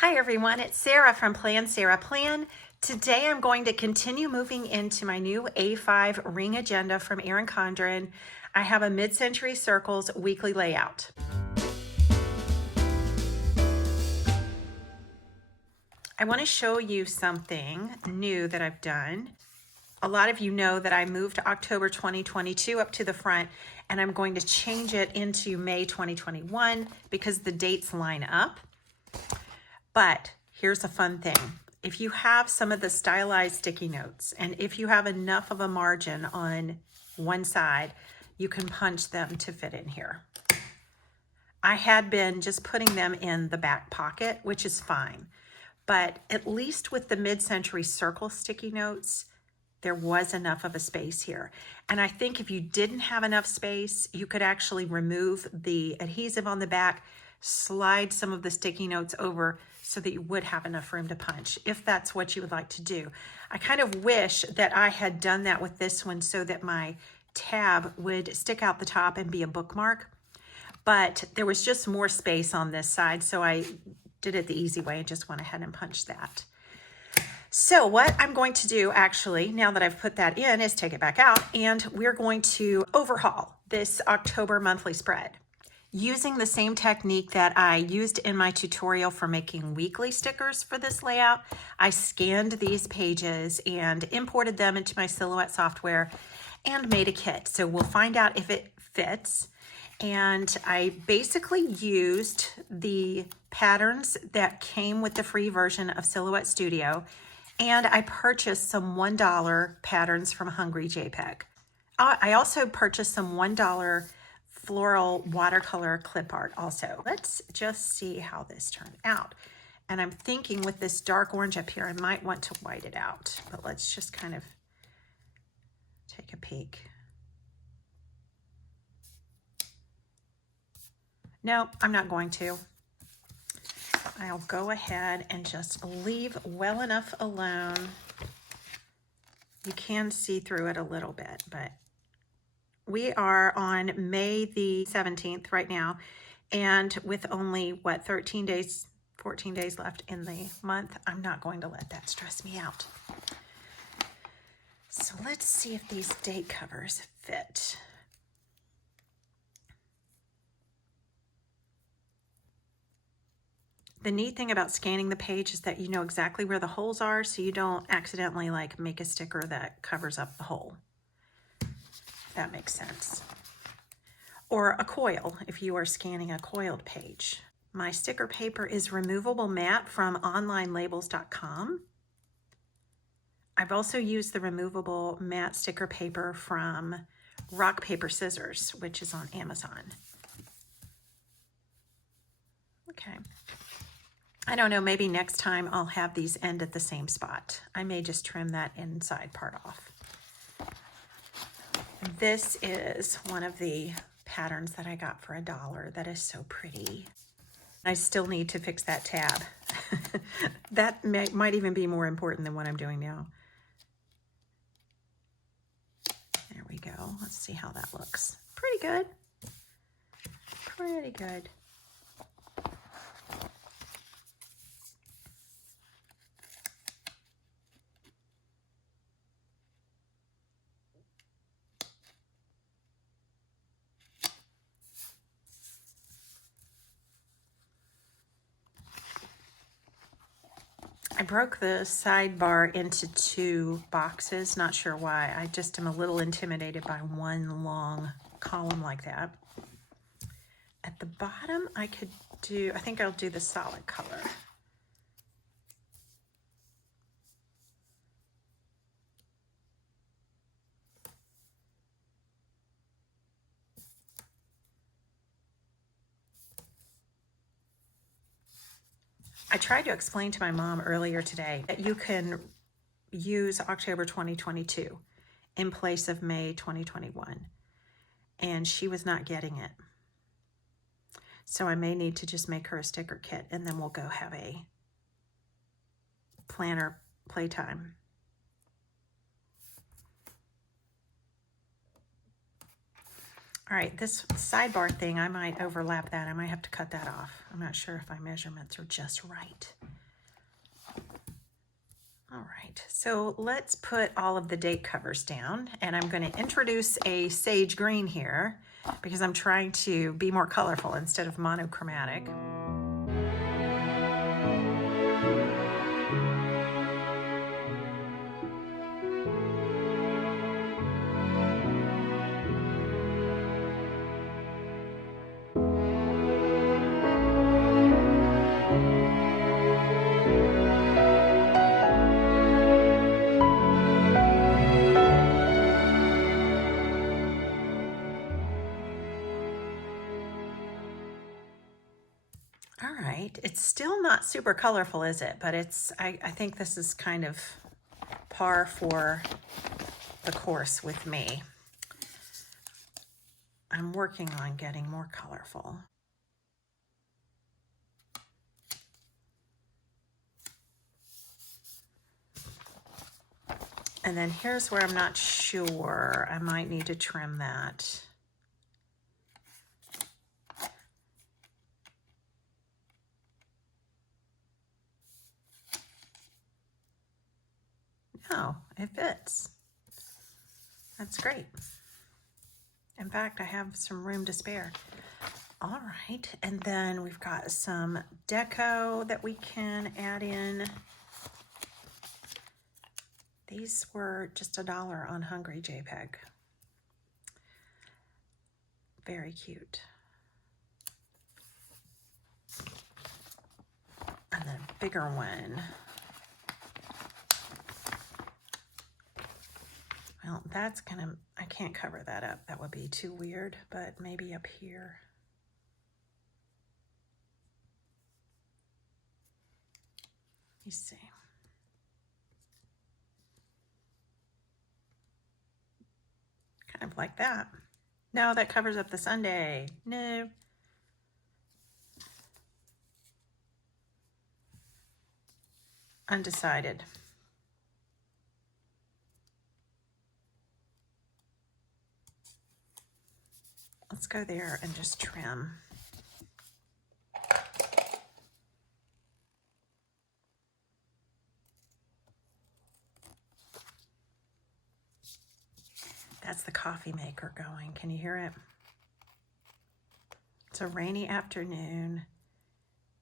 Hi everyone, it's Sarah from Plan Sarah Plan. Today I'm going to continue moving into my new A5 ring agenda from Erin Condren. I have a mid-century circles weekly layout. I want to show you something new that I've done. A lot of you know that I moved October 2022 up to the front, and I'm going to change it into May 2021 because the dates line up. But here's a fun thing. If you have some of the stylized sticky notes, and if you have enough of a margin on one side, you can punch them to fit in here. I had been just putting them in the back pocket, which is fine. But at least with the mid-century circle sticky notes, there was enough of a space here. And I think if you didn't have enough space, you could actually remove the adhesive on the back, slide some of the sticky notes over so that you would have enough room to punch, if that's what you would like to do. I kind of wish that I had done that with this one so that my tab would stick out the top and be a bookmark, but there was just more space on this side, so I did it the easy way and just went ahead and punched that. So what I'm going to do actually, now that I've put that in, is take it back out and we're going to overhaul this October monthly spread. Using the same technique that I used in my tutorial for making weekly stickers for this layout, I scanned these pages and imported them into my Silhouette software and made a kit. So we'll find out if it fits. And I basically used the patterns that came with the free version of Silhouette Studio, and I purchased some $1 patterns from Hungry JPEG. I also purchased some $1 floral watercolor clip art also. Let's just see how this turned out. And I'm thinking with this dark orange up here, I might want to white it out, but let's just kind of take a peek. No, I'm not going to. I'll go ahead and just leave well enough alone. You can see through it a little bit, but we are on May the 17th right now, and with only, what, 13 days, 14 days left in the month, I'm not going to let that stress me out. So let's see if these date covers fit. The neat thing about scanning the page is that you know exactly where the holes are, so you don't accidentally like make a sticker that covers up the hole. That makes sense. Or a coil, if you are scanning a coiled page. My sticker paper is removable matte from onlinelabels.com. I've also used the removable matte sticker paper from Rock Paper Scissors, which is on Amazon. Okay. I don't know, maybe next time I'll have these end at the same spot. I may just trim that inside part off. This is one of the patterns that I got for $1 that is so pretty. I still need to fix that tab. That might even be more important than what I'm doing now. There we go. Let's see how that looks. Pretty good. Pretty good. I broke the sidebar into 2 boxes, not sure why. I just am a little intimidated by one long column like that. At the bottom, I think I'll do the solid color. I tried to explain to my mom earlier today that you can use October 2022 in place of May 2021, and she was not getting it. So I may need to just make her a sticker kit, and then we'll go have a planner playtime. All right, this sidebar thing, I might overlap that. I might have to cut that off. I'm not sure if my measurements are just right. All right, so let's put all of the date covers down, and I'm going to introduce a sage green here because I'm trying to be more colorful instead of monochromatic. All right, it's still not super colorful, is it? But I think this is kind of par for the course with me. I'm working on getting more colorful. And then here's where I'm not sure. I might need to trim that. No, it fits. That's great. In fact, I have some room to spare. All right, and then we've got some deco that we can add in. These were just $1 on Hungry JPEG. Very cute. And then bigger one. Well, that's gonna, I can't cover that up. That would be too weird, but maybe up here. You see. Kind of like that. No, that covers up the Sunday. No. Undecided. Let's go there and just trim. That's the coffee maker going. Can you hear it? It's a rainy afternoon,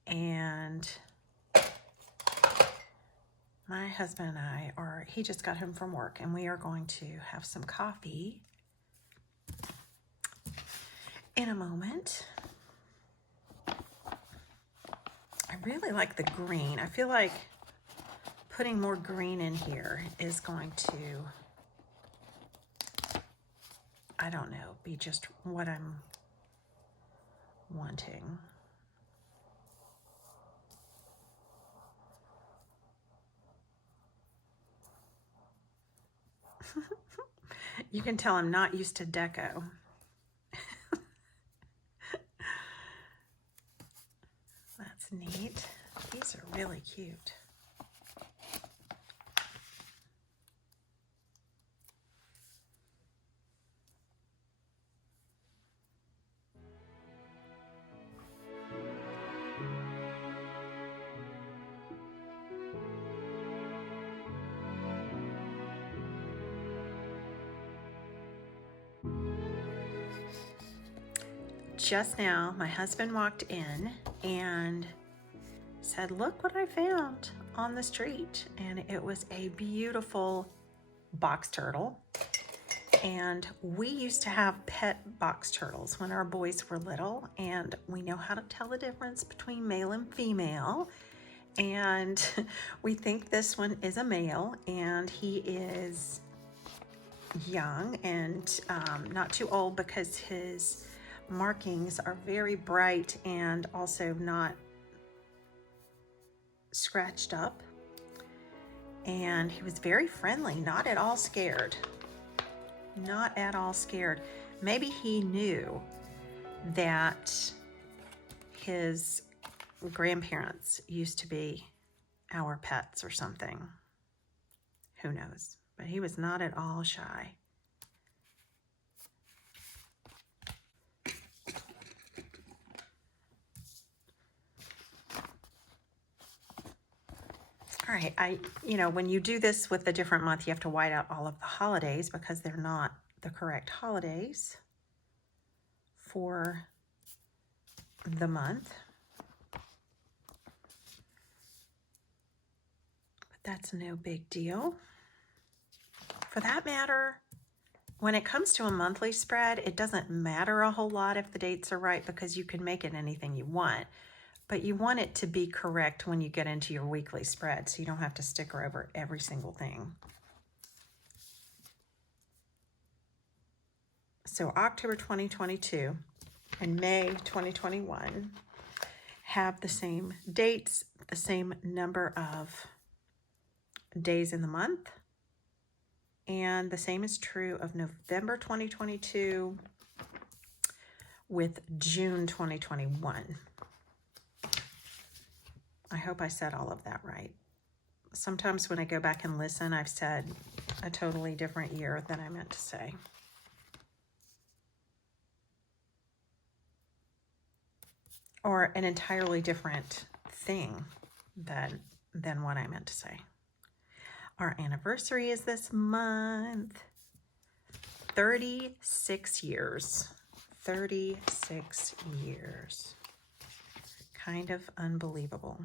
and my husband and I he just got home from work, and we are going to have some coffee in a moment. I really like the green. I feel like putting more green in here is going to, I don't know, be just what I'm wanting. You can tell I'm not used to deco. That's neat. These are really cute. Just now, my husband walked in and said, "Look what I found on the street." And it was a beautiful box turtle. And we used to have pet box turtles when our boys were little, and we know how to tell the difference between male and female. And we think this one is a male, and he is young and not too old because his markings are very bright and also not scratched up. And he was very friendly, not at all scared. Not at all scared. Maybe he knew that his grandparents used to be our pets or something. Who knows? But he was not at all shy. All right, when you do this with a different month, you have to white out all of the holidays because they're not the correct holidays for the month. But that's no big deal. For that matter, when it comes to a monthly spread, it doesn't matter a whole lot if the dates are right because you can make it anything you want. But you want it to be correct when you get into your weekly spread, so you don't have to sticker over every single thing. So October 2022 and May 2021 have the same dates, the same number of days in the month, and the same is true of November 2022 with June 2021. I hope I said all of that right. Sometimes when I go back and listen, I've said a totally different year than I meant to say. Or an entirely different thing than what I meant to say. Our anniversary is this month. 36 years. 36 years. Kind of unbelievable.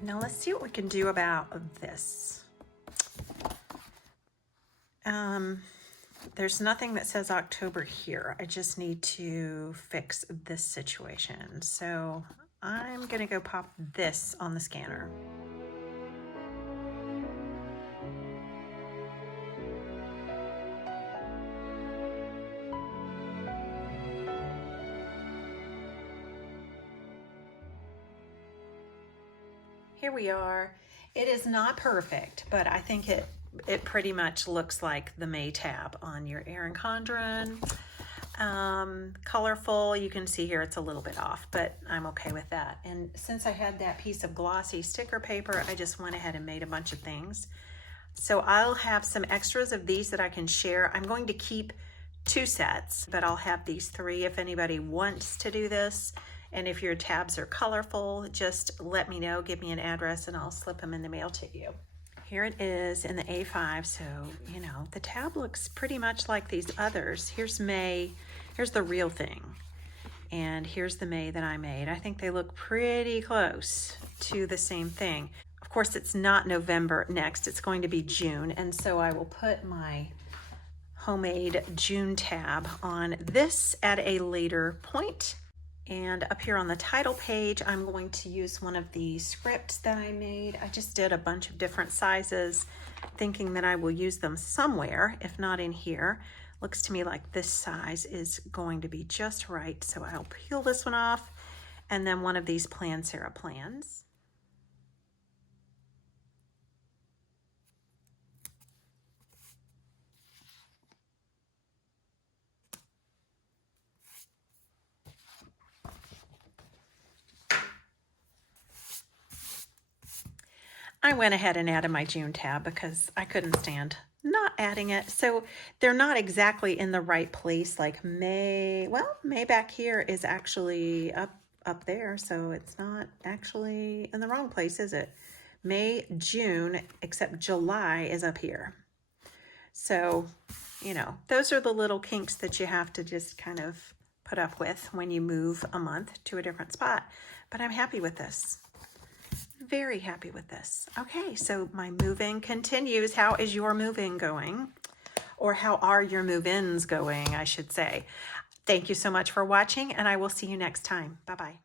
Now let's see what we can do about this. There's nothing that says October here. I just need to fix this situation. So I'm gonna go pop this on the scanner. Here we are. It is not perfect, but I think it pretty much looks like the May tab on your Erin Condren. Colorful, you can see here it's a little bit off, but I'm okay with that. And since I had that piece of glossy sticker paper, I just went ahead and made a bunch of things. So I'll have some extras of these that I can share. I'm going to keep 2 sets, but I'll have these 3 if anybody wants to do this. And if your tabs are colorful, just let me know, give me an address, and I'll slip them in the mail to you. Here it is in the A5, so, the tab looks pretty much like these others. Here's May, here's the real thing, and here's the May that I made. I think they look pretty close to the same thing. Of course, it's not November next, it's going to be June, and so I will put my homemade June tab on this at a later point. And up here on the title page, I'm going to use one of the scripts that I made. I just did a bunch of different sizes, thinking that I will use them somewhere, if not in here. Looks to me like this size is going to be just right. So I'll peel this one off, and then one of these Plan Sarah plans. I went ahead and added my June tab because I couldn't stand not adding it. So they're not exactly in the right place. Like May, well, May back here is actually up there. So it's not actually in the wrong place, is it? May, June, except July is up here. So, those are the little kinks that you have to just kind of put up with when you move a month to a different spot. But I'm happy with this. Very happy with this. Okay, so my move-in continues. How is your move-in going? Or how are your move-ins going, I should say. Thank you so much for watching, and I will see you next time. Bye-bye.